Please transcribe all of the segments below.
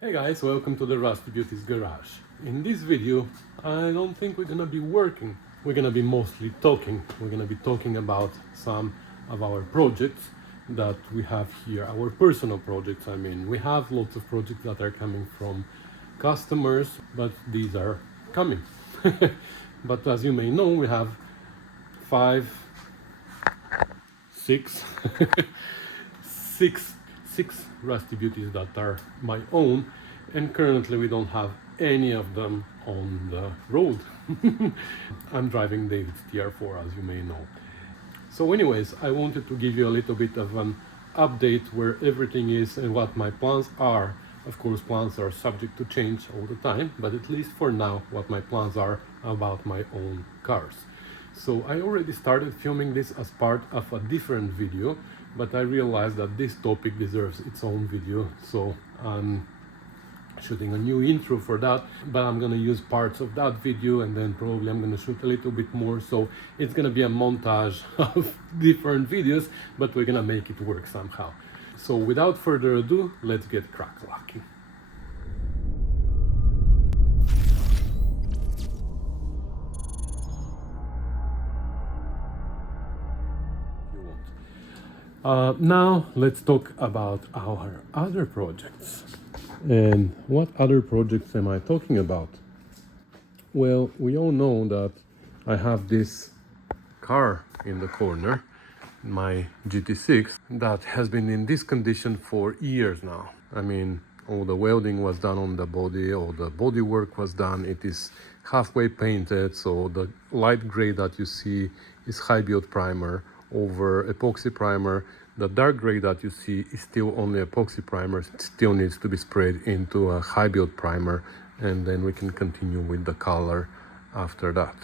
Hey guys, welcome to the Rusty Beauties garage. In this video, I don't think we're gonna be working. We're gonna be mostly talking. We're gonna be talking about some of our projects that we have here, our personal projects. I mean, we have lots of projects that are coming from customers, but these are coming. But as you may know, we have five, six, six six Rusty Beauties that are my own, and currently we don't have any of them on the road. I'm driving David's TR4, as you may know. So anyways, I wanted to give you a little bit of an update where everything is and what my plans are. Of course, plans are subject to change all the time, but at least for now, what my plans are about my own cars. So I already started filming this as part of a different video, but I realized that this topic deserves its own video, so I'm shooting a new intro for that, but I'm gonna use parts of that video and then probably I'm gonna shoot a little bit more, so it's gonna be a montage of different videos, but we're gonna make it work somehow. So without further ado, let's get crack-locking. Now let's talk about our other projects. And what other projects am I talking about? Well, we all know that I have this car in the corner, my GT6, that has been in this condition for years now. I mean, all the welding was done on the body, all the body work was done. It is halfway painted, so the light gray that you see is high build primer over epoxy primer. The dark gray that you see is still only epoxy primer. It still needs to be sprayed into a high build primer, and then we can continue with the color after that,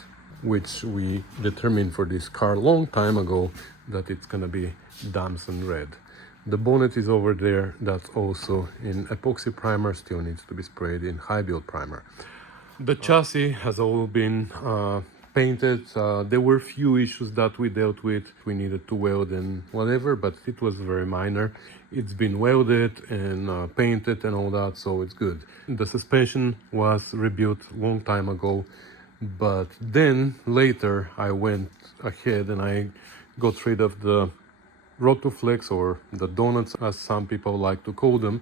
which we determined for this car a long time ago that it's gonna be Damson red. The bonnet is over there, that's also in epoxy primer, still needs to be sprayed in high build primer. The chassis has all been painted. There were few issues that we dealt with. We needed to weld and whatever, but it was very minor. It's been welded and painted and all that, so it's good. The suspension was rebuilt long time ago, but then later I went ahead and I got rid of the Rotoflex, or the donuts as some people like to call them,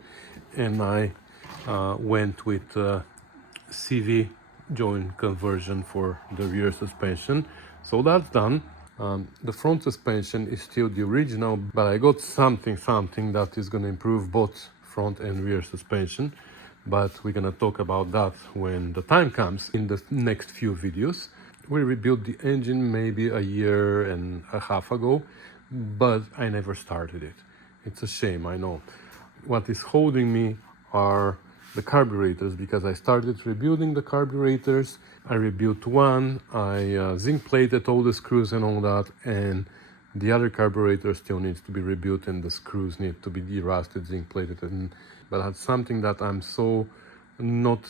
and I went with CV joint conversion for the rear suspension. So that's done. The front suspension is still the original, but I got something that is going to improve both front and rear suspension, but we're going to talk about that when the time comes in the next few videos. We rebuilt the engine maybe a year and a half ago, but I never started it. It's a shame, I know. What is holding me are the carburetors, because I started rebuilding the carburetors. I rebuilt one, I zinc plated all the screws and all that, and the other carburetor still needs to be rebuilt and the screws need to be de-rusted, zinc plated, but that's something that I'm so not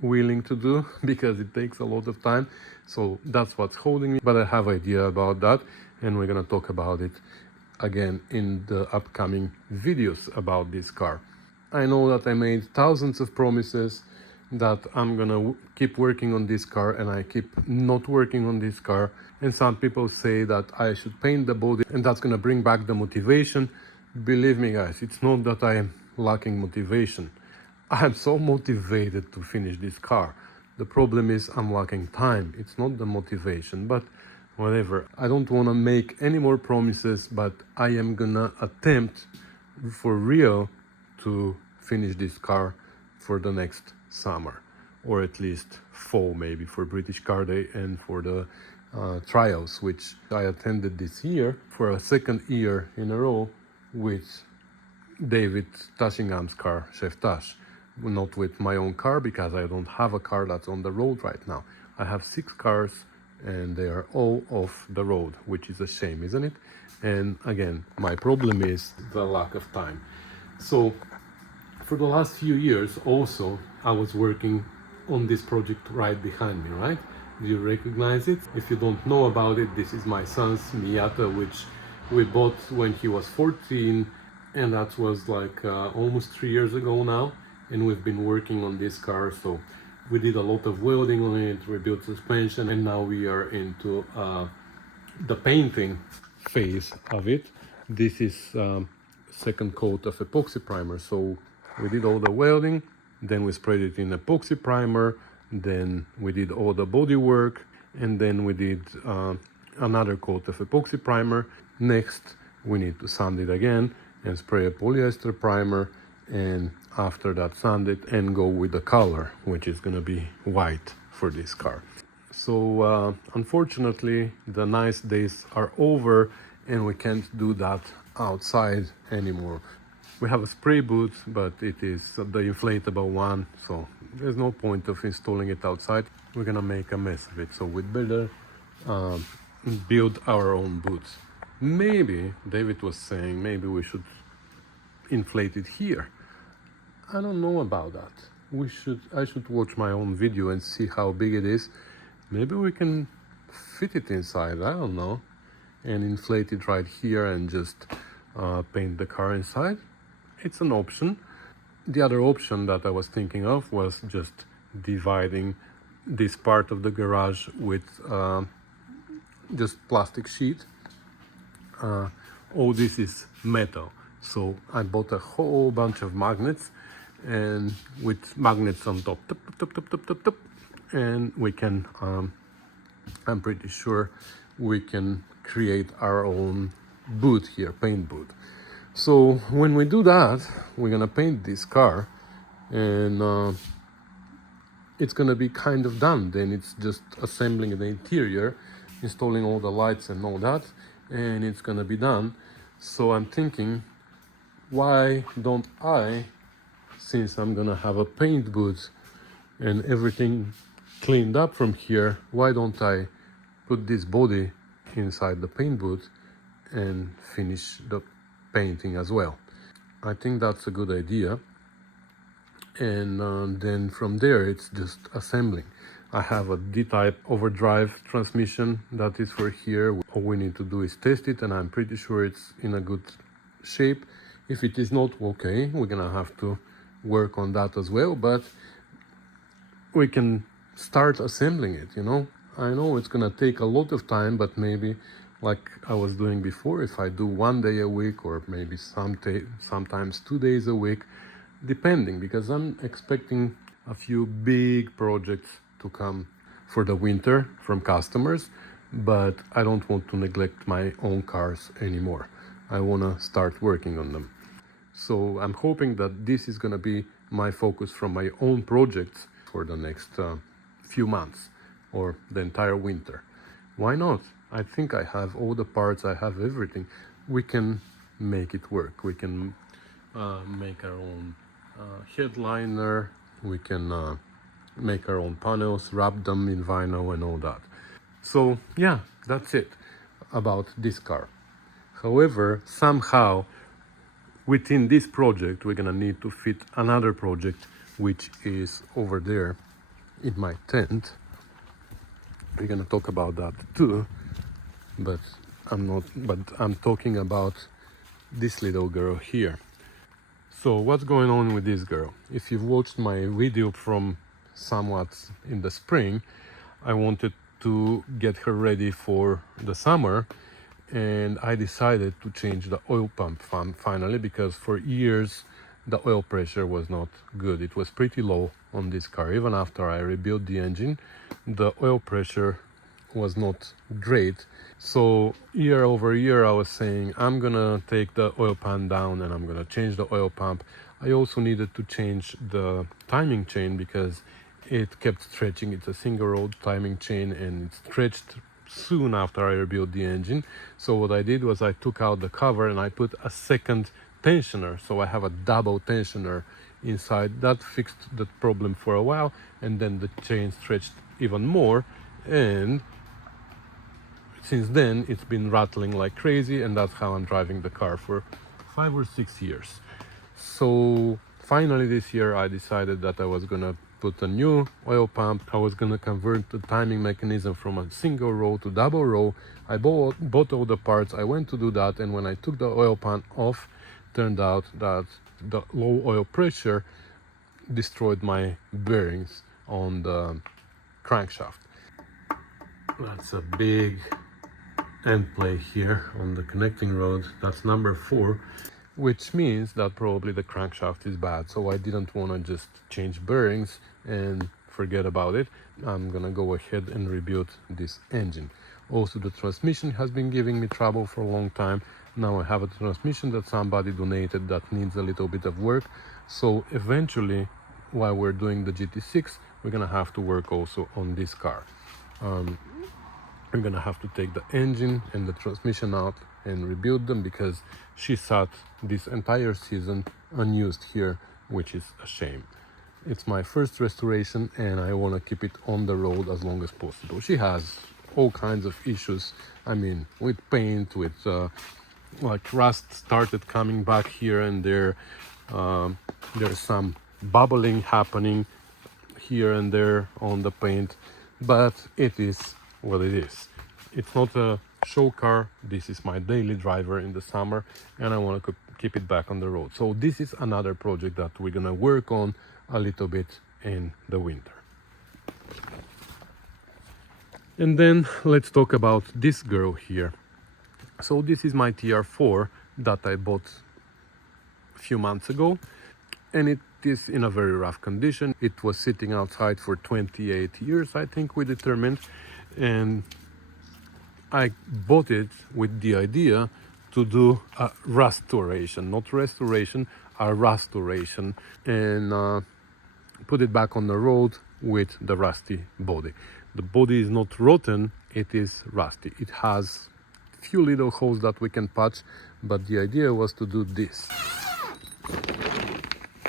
willing to do because it takes a lot of time. So that's what's holding me, but I have idea about that, and we're gonna talk about it again in the upcoming videos about this car. I know that I made thousands of promises that I'm gonna keep working on this car, and I keep not working on this car. And some people say that I should paint the body and that's gonna bring back the motivation. Believe me guys, it's not that I am lacking motivation. I'm so motivated to finish this car. The problem is I'm lacking time. It's not the motivation, but whatever. I don't want to make any more promises, but I am gonna attempt for real to finish this car for the next summer, or at least fall, maybe for British Car Day and for the trials, which I attended this year for a second year in a row with David Tashingham's car, Chef Tash. Not with my own car, because I don't have a car that's on the road right now. I have 6 cars and they are all off the road, which is a shame, isn't it? And again, my problem is the lack of time. So for the last few years also, I was working on this project right behind me, right? Do you recognize it? If you don't know about it, this is my son's Miata, which we bought when he was 14, and that was like almost 3 years ago now. and we've been working on this car. So we did a lot of welding on it, rebuilt suspension, and now we are into the painting phase of it. This is second coat of epoxy primer. So we did all the welding, then we sprayed it in epoxy primer, then we did all the body work, and then we did another coat of epoxy primer. Next we need to sand it again and spray a polyester primer, and after that sand it and go with the color, which is gonna be white for this car. So unfortunately the nice days are over and we can't do that outside anymore. We have a spray boot, but it is the inflatable one, so there's no point of installing it outside. We're gonna make a mess of it, so we'd better build our own boots. Maybe David was saying maybe we should inflate it here. I don't know about that. I should watch my own video and see how big it is. Maybe we can fit it inside, I don't know, and inflate it right here and just paint the car inside. It's an option. The other option that I was thinking of was just dividing this part of the garage with just plastic sheet. All this is metal, so I bought a whole bunch of magnets, and with magnets on top, and we can I'm pretty sure we can create our own boot here, paint boot. So when we do that, we're gonna paint this car, and it's gonna be kind of done. Then it's just assembling the interior, installing all the lights and all that, and it's gonna be done. So I'm thinking, why don't I, since I'm gonna have a paint booth and everything cleaned up from here, why don't I put this body inside the paint booth and finish the painting as well? I think that's a good idea. And then from there it's just assembling. I have a D-type overdrive transmission that is for here. All we need to do is test it, and I'm pretty sure it's in a good shape. If it is not okay, we're gonna have to work on that as well, but we can start assembling it, you know. I know it's gonna take a lot of time, but maybe like I was doing before, if I do 1 day a week, or maybe sometimes 2 days a week, depending, because I'm expecting a few big projects to come for the winter from customers, but I don't want to neglect my own cars anymore. I want to start working on them. So I'm hoping that this is going to be my focus from my own projects for the next few months or the entire winter. Why not? I think I have all the parts, I have everything. We can make it work. We can make our own headliner, we can make our own panels, wrap them in vinyl and all that. So yeah, that's it about this car. However, somehow within this project we're gonna need to fit another project, which is over there in my tent. We're gonna talk about that too, but I'm talking about this little girl here. So what's going on with this girl? If you've watched my video from somewhat in the spring, I wanted to get her ready for the summer, and I decided to change the oil pump finally, because for years the oil pressure was not good. It was pretty low on this car. Even after I rebuilt the engine, the oil pressure was not great. So year over year I was saying, I'm gonna take the oil pan down and I'm gonna change the oil pump. I also needed to change the timing chain because it kept stretching. It's a single rod timing chain and it stretched soon after I rebuilt the engine. So what I did was I took out the cover and I put a second tensioner, so I have a double tensioner inside. That fixed the problem for a while, and then the chain stretched even more, and since then it's been rattling like crazy, and that's how I'm driving the car for 5 or 6 years. So finally this year I decided that I was gonna put a new oil pump. I was gonna convert the timing mechanism from a single row to double row. I bought all the parts. I went to do that, and when I took the oil pan off, turned out that the low oil pressure destroyed my bearings on the crankshaft. That's a big end plate here on the connecting rod. That's number 4, which means that probably the crankshaft is bad. So I didn't want to just change bearings and forget about it. I'm gonna go ahead and rebuild this engine. Also, the transmission has been giving me trouble for a long time. Now I have a transmission that somebody donated that needs a little bit of work. So eventually, while we're doing the GT6, we're gonna have to work also on this car. We're gonna have to take the engine and the transmission out and rebuild them, because she sat this entire season unused here, which is a shame. It's my first restoration and I want to keep it on the road as long as possible. She has all kinds of issues, I mean, with paint, with like rust started coming back here and there. There's some bubbling happening here and there on the paint, but it is what it is. It's not a show car. This is my daily driver in the summer and I want to keep it back on the road. So this is another project that we're gonna work on a little bit in the winter. And then let's talk about this girl here. So this is my TR4 that I bought a few months ago, and it is in a very rough condition. It was sitting outside for 28 years, I think we determined, and I bought it with the idea to do a restoration, not restoration, a restoration, and put it back on the road with the rusty body. The body is not rotten, it is rusty. It has few little holes that we can patch, but the idea was to do this.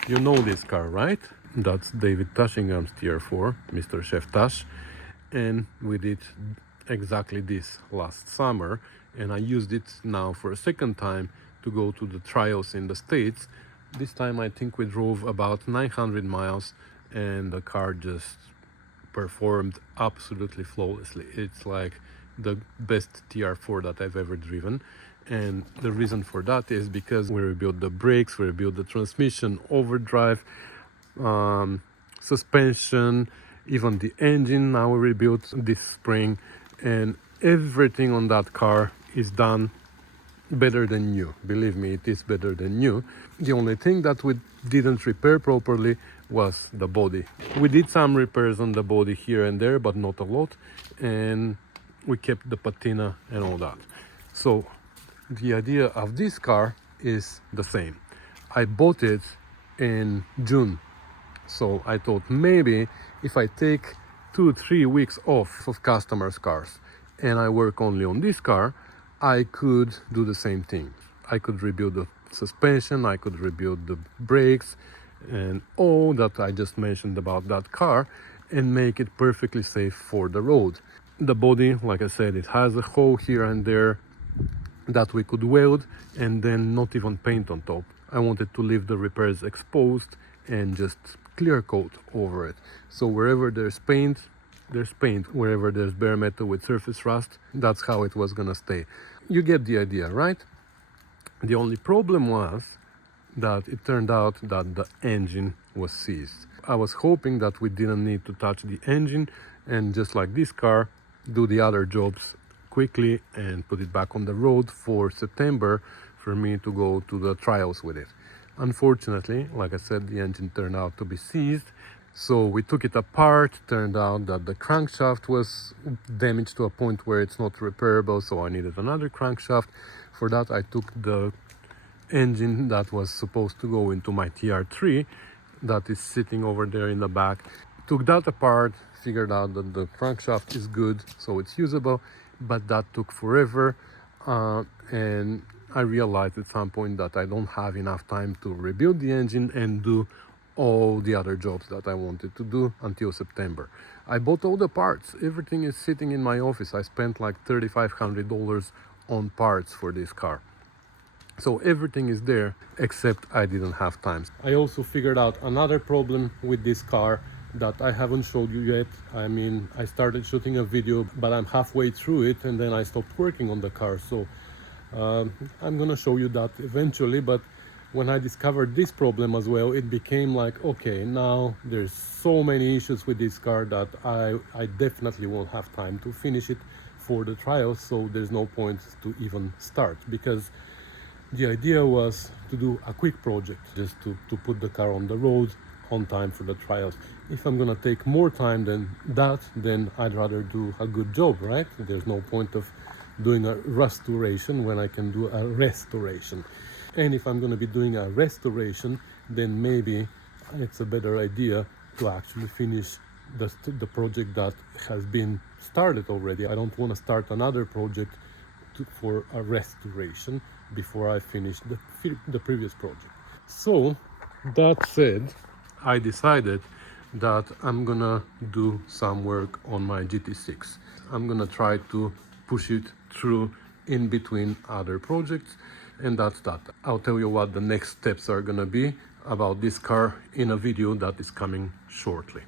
You know this car, right? That's David Tashingham's TR4, Mr. Chef Tash, and we did exactly this last summer, and I used it now for a second time to go to the trials in the States. This time I think we drove about 900 miles and the car just performed absolutely flawlessly. It's like the best TR4 that I've ever driven, and the reason for that is because we rebuilt the brakes, we rebuilt the transmission, overdrive, suspension, even the engine. Now we rebuilt this spring, and everything on that car is done better than new. Believe me, it is better than new. The only thing that we didn't repair properly was the body. We did some repairs on the body here and there, but not a lot, and we kept the patina and all that. So the idea of this car is the same. I bought it in June, so I thought maybe if I take 2-3 weeks off of customers' cars and I work only on this car, I could do the same thing. I could rebuild the suspension, I could rebuild the brakes and all that I just mentioned about that car, and make it perfectly safe for the road. The body, like I said, it has a hole here and there that we could weld and then not even paint on top. I wanted to leave the repairs exposed and just clear coat over it. So wherever there's paint, there's paint. Wherever there's bare metal with surface rust, that's how it was gonna stay. You get the idea, right? The only problem was that it turned out that the engine was seized. I was hoping that we didn't need to touch the engine and, just like this car, do the other jobs quickly and put it back on the road for September for me to go to the trials with it. Unfortunately, like I said, the engine turned out to be seized. So we took it apart. Turned out that the crankshaft was damaged to a point where it's not repairable, so I needed another crankshaft. For that, I took the engine that was supposed to go into my TR3 that is sitting over there in the back. Took that apart, figured out that the crankshaft is good, so it's usable, but that took forever, and I realized at some point that I don't have enough time to rebuild the engine and do all the other jobs that I wanted to do until September. I bought all the parts. Everything is sitting in my office. I spent like $3,500 on parts for this car. So everything is there, except I didn't have time. I also figured out another problem with this car that I haven't showed you yet. I mean, I started shooting a video, but I'm halfway through it and then I stopped working on the car. So I'm gonna show you that eventually, but when I discovered this problem as well, it became like, okay, now there's so many issues with this car that I definitely won't have time to finish it for the trials, so there's no point to even start, because the idea was to do a quick project, just to put the car on the road on time for the trials. If I'm gonna take more time than that, then I'd rather do a good job, right? There's no point of doing a restoration when I can do a restoration. And if I'm gonna be doing a restoration, then maybe it's a better idea to actually finish the project that has been started already. I don't want to start another project for a restoration before I finish the previous project. So that said, I decided that I'm gonna do some work on my GT6. I'm gonna try to push it through in between other projects, and that's that. I'll tell you what the next steps are gonna be about this car in a video that is coming shortly.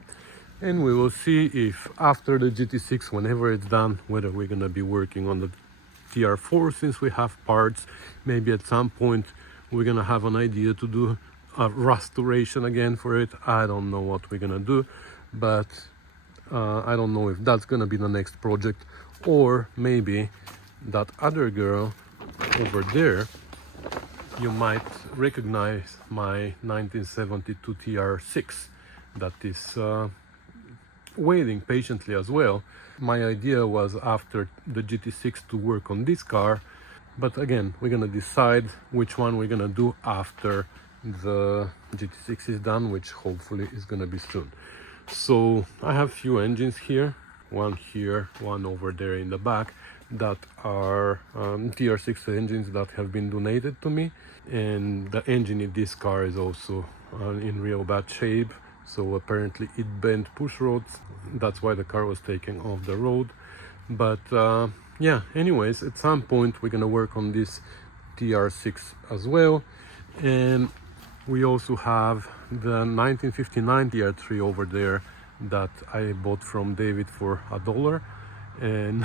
And we will see if after the GT6, whenever it's done, whether we're gonna be working on the TR4 since we have parts. Maybe at some point we're gonna have an idea to do a restoration again for it. I don't know what we're gonna do, but I don't know if that's gonna be the next project, or maybe that other girl over there. You might recognize my 1972 TR6 that is waiting patiently as well. My idea was after the GT6 to work on this car, but again, we're gonna decide which one we're gonna do after the GT6 is done, which hopefully is gonna be soon. So I have few engines here, one here, one over there in the back, that are TR6 engines that have been donated to me, and the engine in this car is also in real bad shape. So apparently it bent push rods, that's why the car was taken off the road. But yeah, anyways, at some point we're gonna work on this TR6 as well. And we also have the 1959 TR3 over there that I bought from David for $1, and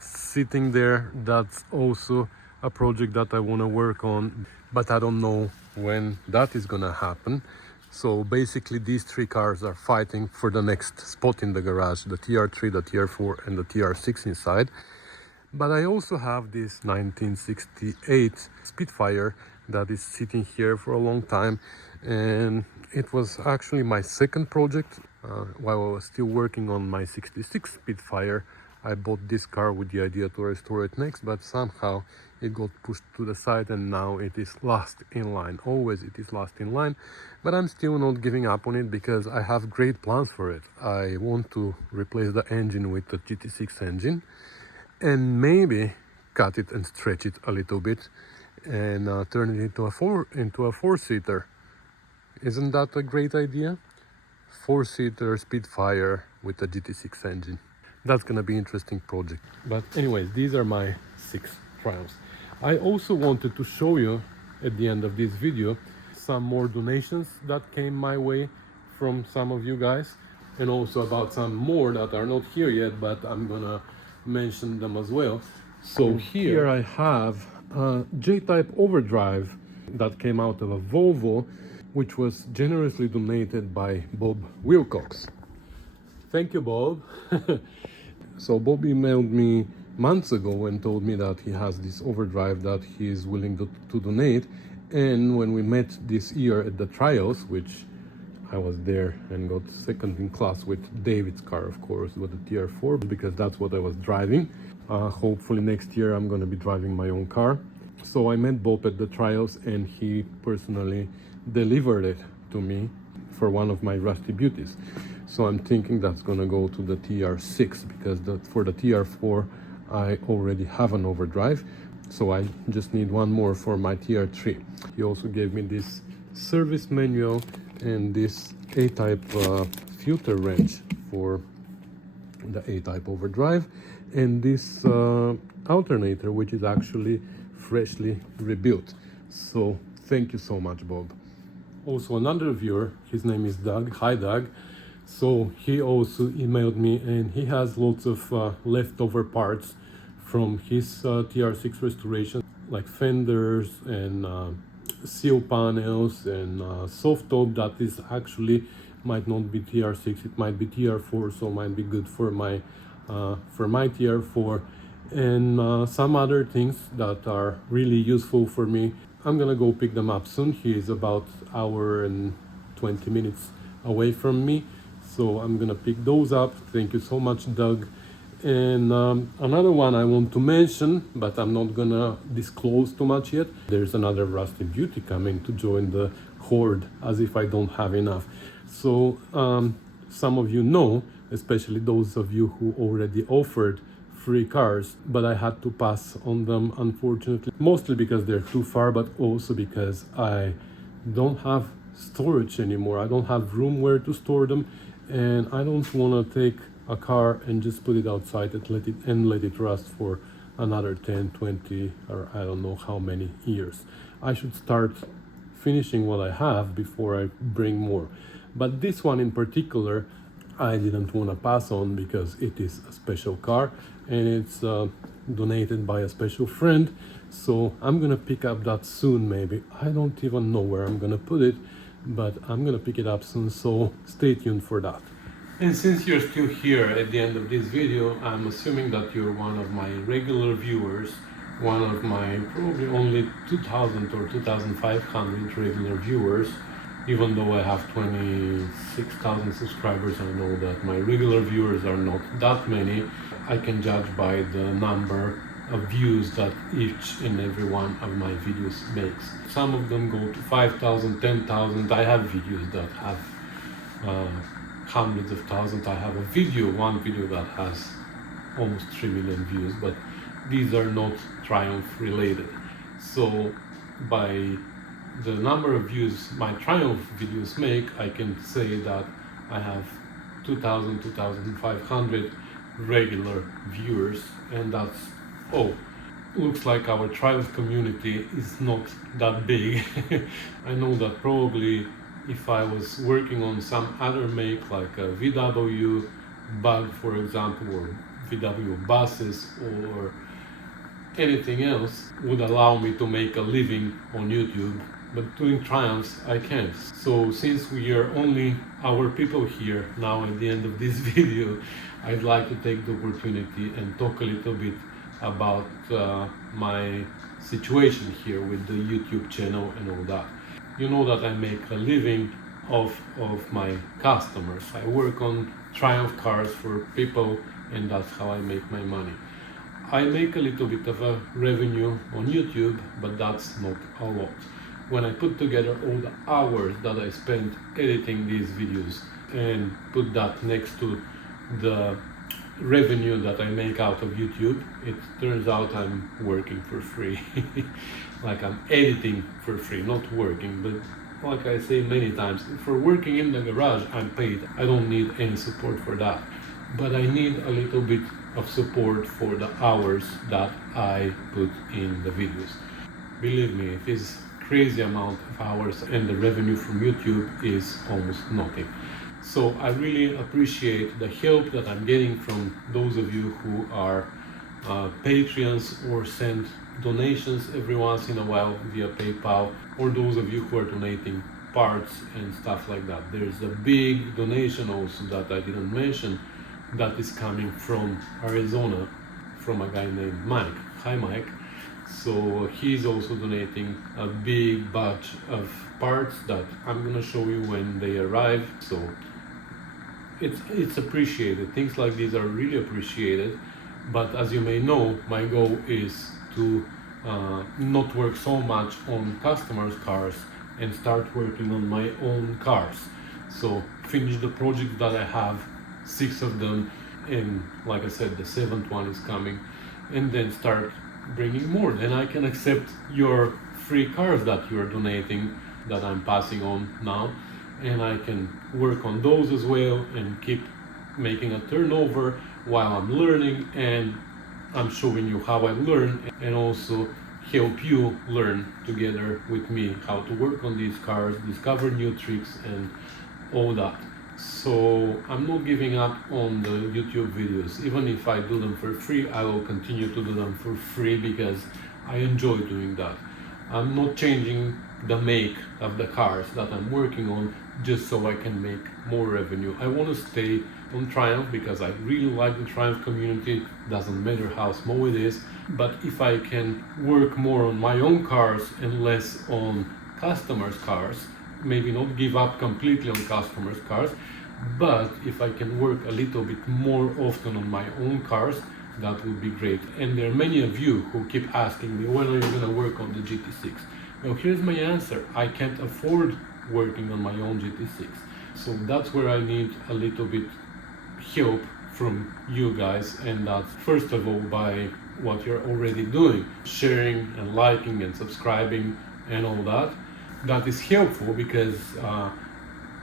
sitting there, that's also a project that I want to work on, but I don't know when that is gonna happen. So basically these three cars are fighting for the next spot in the garage, the TR3, the TR4 and the TR6 inside. But I also have this 1968 Spitfire that is sitting here for a long time, and it was actually my second project. While I was still working on my 66 Spitfire, I bought this car with the idea to restore it next, but somehow it got pushed to the side and now it is last in line. Always it is last in line, but I'm still not giving up on it because I have great plans for it. I want to replace the engine with the GT6 engine and maybe cut it and stretch it a little bit and turn it into a four-seater. Isn't that a great idea? Four-seater Spitfire with a GT6 engine. That's gonna be interesting project. But anyways, these are my 6 trials. I also wanted to show you at the end of this video some more donations that came my way from some of you guys, and also about some more that are not here yet, but I'm gonna mention them as well. So here I have a J-type overdrive that came out of a Volvo, which was generously donated by Bob Wilcox. Thank you, Bob. So Bob emailed me months ago and told me that he has this overdrive that he is willing to donate. And when we met this year at the trials, which I was there and got second in class with David's car, of course, with the TR4, because that's what I was driving. Hopefully next year I'm going to be driving my own car. So I met Bob at the trials and he personally delivered it to me for one of my Rusty Beauties. So I'm thinking that's going to go to the TR6, because for the TR4 I already have an overdrive. So I just need one more for my TR3. He also gave me this service manual and this A-type filter wrench for the A-type overdrive, and this alternator, which is actually freshly rebuilt. So thank you so much, Bob. Also another viewer, his name is Doug. Hi, Doug. So he also emailed me, and he has lots of leftover parts from his TR6 restoration, like fenders and seal panels and soft top that is actually might not be TR6, it might be TR4, so might be good for my TR4, and some other things that are really useful for me. I'm gonna go pick them up soon. He is about hour and 20 minutes away from me, so I'm gonna pick those up. Thank you so much, Doug. And another one I want to mention, but I'm not gonna disclose too much yet. There's another Rusty Beauty coming to join the horde, as if I don't have enough. So some of you know, especially those of you who already offered free cars, but I had to pass on them, unfortunately, mostly because they're too far, but also because I don't have storage anymore. I don't have room where to store them, and I don't want to take a car and just put it outside and let it rust for another 10, 20, or I don't know how many years. I should start finishing what I have before I bring more. But this one in particular, I didn't want to pass on because it is a special car and it's donated by a special friend. So I'm gonna pick up that soon, maybe. I don't even know where I'm gonna put it, but I'm gonna pick it up soon, so stay tuned for that. And since you're still here at the end of this video, I'm assuming that you're one of my regular viewers, one of my probably only 2,000 or 2,500 regular viewers. Even though I have 26,000 subscribers, I know that my regular viewers are not that many. I can judge by the number of views that each and every one of my videos makes. Some of them go to 5,000, 10,000. I have videos that have hundreds of thousands. I have one video that has almost 3 million views, but these are not Triumph related. So by the number of views my Triumph videos make, I can say that I have 2,000, 2,500 regular viewers, and that's, looks like our Triumph community is not that big. I know that probably if I was working on some other make like a VW Bug, for example, or VW buses or anything else, would allow me to make a living on YouTube, but doing Triumphs I can't. So since we are only our people here now at the end of this video, I'd like to take the opportunity and talk a little bit about my situation here with the YouTube channel and all that. You know that I make a living of my customers. I work on Triumph cars for people, and that's how I make my money. I make a little bit of a revenue on YouTube, but that's not a lot. When I put together all the hours that I spent editing these videos and put that next to the revenue that I make out of YouTube, it turns out I'm working for free. Like I'm editing for free, not working, but like I say many times, for working in the garage I'm paid. I don't need any support for that, but I need a little bit of support for the hours that I put in the videos. Believe me, it is crazy amount of hours, and the revenue from YouTube is almost nothing. So I really appreciate the help that I'm getting from those of you who are Patreons or send donations every once in a while via PayPal, or those of you who are donating parts and stuff like that. There's a big donation also that I didn't mention that is coming from Arizona, from a guy named Mike. Hi Mike. So he's also donating a big batch of parts that I'm gonna show you when they arrive. So it's appreciated. Things like these are really appreciated. But as you may know, my goal is to not work so much on customers' cars and start working on my own cars. So finish the project that I have, 6 of them, and like I said, the 7th one is coming, and then start bringing more. Then I can accept your free cars that you are donating, that I'm passing on now, and I can work on those as well and keep making a turnover while I'm learning, and I'm showing you how I learn, and also help you learn together with me how to work on these cars, discover new tricks and all that. So I'm not giving up on the YouTube videos. Even if I do them for free, I will continue to do them for free because I enjoy doing that. I'm not changing the make of the cars that I'm working on, just so I can make more revenue. I want to stay on Triumph because I really like the Triumph community, doesn't matter how small it is, but if I can work more on my own cars and less on customers' cars, maybe not give up completely on customers' cars, but if I can work a little bit more often on my own cars, that would be great. And there are many of you who keep asking me, when are you going to work on the GT6? Well, here's my answer. I can't afford working on my own GT6. So that's where I need a little bit help from you guys, and that's first of all by what you're already doing, sharing and liking and subscribing and all that. That is helpful because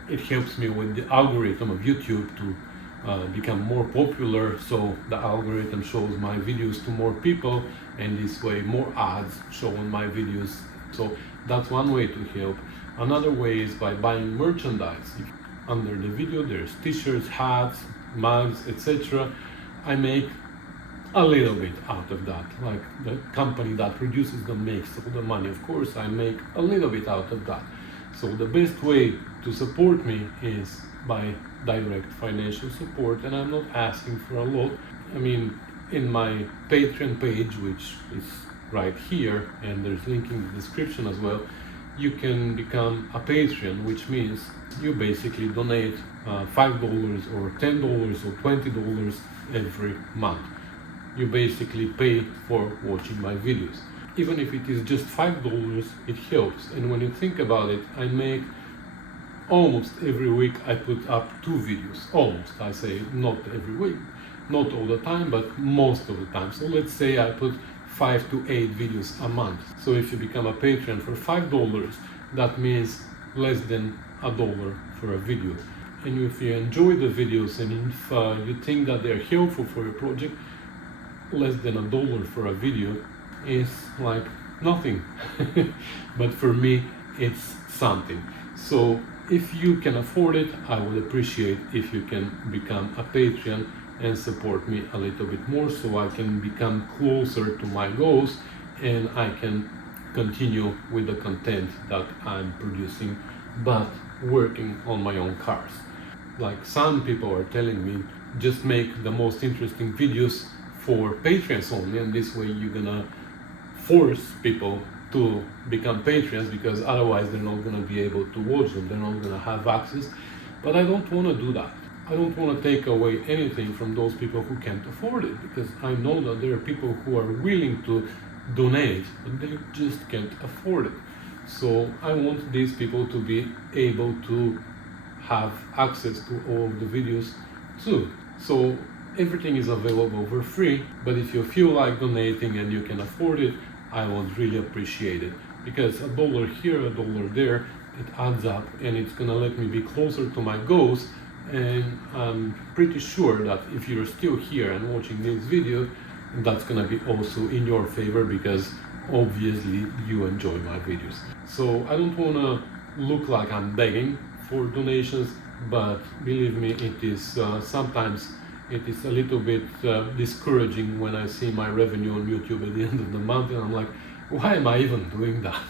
it helps me with the algorithm of YouTube to become more popular, so the algorithm shows my videos to more people, and this way more ads show on my videos. So that's one way to help. Another way is by buying merchandise. Under the video there's t-shirts, hats, mugs, etc. I make a little bit out of that. Like the company that produces them makes all the money. Of course I make a little bit out of that. So the best way to support me is by direct financial support, and I'm not asking for a lot. I mean, in my Patreon page, which is right here, and there's link in the description as well, you can become a Patreon, which means you basically donate $5 or $10 or $20 every month. You basically pay for watching my videos. Even if it is just $5, it helps. And when you think about it, I make almost every week I put up 2 videos. Almost, I say not every week, not all the time, but most of the time. So let's say I put 5 to 8 videos a month. So if you become a patron for $5, that means less than $1 for a video. And if you enjoy the videos and if you think that they're helpful for your project, less than $1 for a video is like nothing. But for me, it's something. So if you can afford it, I would appreciate if you can become a Patreon and support me a little bit more, so I can become closer to my goals and I can continue with the content that I'm producing, but working on my own cars. Like some people are telling me, just make the most interesting videos for Patreons only, and this way you're gonna force people to become patrons, because otherwise they're not going to be able to watch them, they're not going to have access. But I don't want to do that. I don't want to take away anything from those people who can't afford it, because I know that there are people who are willing to donate, but they just can't afford it. So I want these people to be able to have access to all of the videos too. So everything is available for free, but if you feel like donating and you can afford it, I would really appreciate it, because $1 here, $1 there, it adds up, and it's gonna let me be closer to my goals. And I'm pretty sure that if you're still here and watching this video, that's gonna be also in your favor, because obviously you enjoy my videos. So I don't wanna look like I'm begging for donations, but believe me, it is sometimes it is a little bit discouraging when I see my revenue on YouTube at the end of the month, and I'm like, why am I even doing that?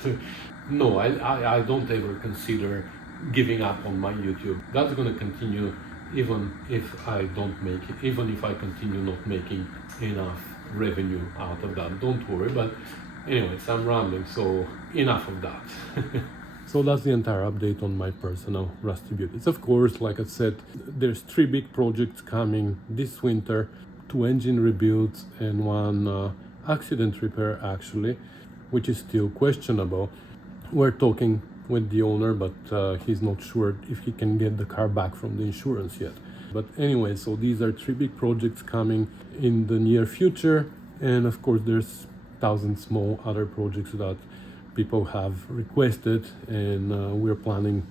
No, I don't ever consider giving up on my YouTube. That's going to continue even if I don't make it, even if I continue not making enough revenue out of that. Don't worry, but anyways, I'm rambling, so enough of that. So that's the entire update on my personal Rusty Beauties. Of course, like I said, there's 3 big projects coming this winter, 2 engine rebuilds and 1 accident repair actually, which is still questionable. We're talking with the owner, but he's not sure if he can get the car back from the insurance yet. But anyway, so these are 3 big projects coming in the near future, and of course there's 1,000 small other projects that people have requested, and we're planning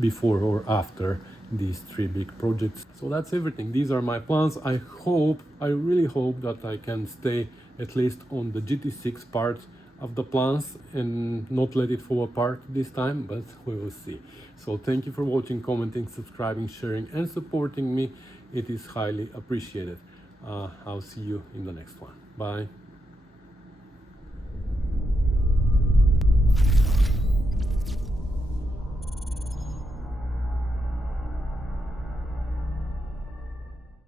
before or after these 3 big projects. So that's everything. These are my plans. I really hope that I can stay at least on the GT6 part of the plans and not let it fall apart this time, but we will see. So thank you for watching, commenting, subscribing, sharing and supporting me. It is highly appreciated. I'll see you in the next one. Bye.